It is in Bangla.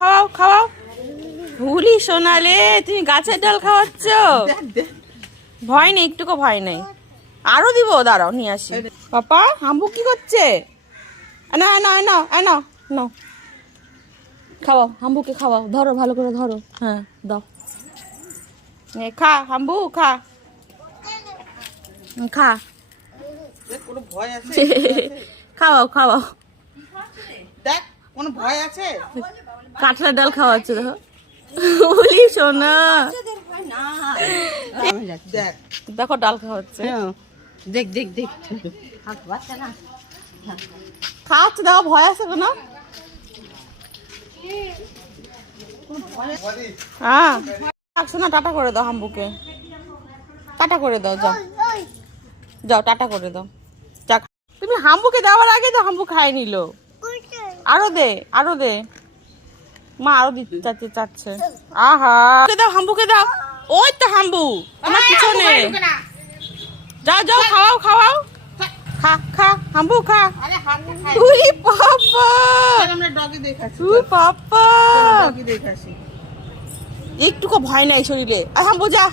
খাওয়াও খাওয়াও। ভুলি সোনালে তুমি গাছের ডাল খাওয়াচ্ছ? ভয় নেই, একটুকু ভয় নেই। আরো দিব, দাঁড়াও নিয়ে আসি। পাপা হাম্বু কি করছে? না না না না না, খাওয়াও হাম্বুকে খাওয়াও, ধরো ভালো করে ধরো। হ্যাঁ দাও, খা হাম্বু খা খা। খাওয়াও খাওয়াও। দেখ কোন ভয় আছে? কাঁঠালের ডাল খাওয়াচ্ছে দেখো। বলি সোনা, দেখ দেখো ডাল খাওয়াচ্ছে। দেখ দেখ দেখ খাওয়াচ্ছে দেখো, ভয় আছে কোনো? হ্যাঁ শোনা, টাটা করে দাও হাম্বুকে, টাটা করে দাও, যাও যাও টাটা করে দাও। যাক, তুমি হাম্বুকে দেওয়ার আগে তো হাম্বু খাই নিল। আরো দে, আরো দে, মা আরো দিতে চাচ্ছে। আহা, দাও হাম্বুকে দাও। ওই তো হাম্বু তোমার পিছনে। যাও যাও খাওয়াও খাওয়াও, খা খা হাম্বু খা। উই পাপা, আমরা ডগি দেখাচ্ছি, উই পাপা, ডগি দেখাচ্ছি। একটুকু ভয় নাই শরীরে। হাম্বু যা।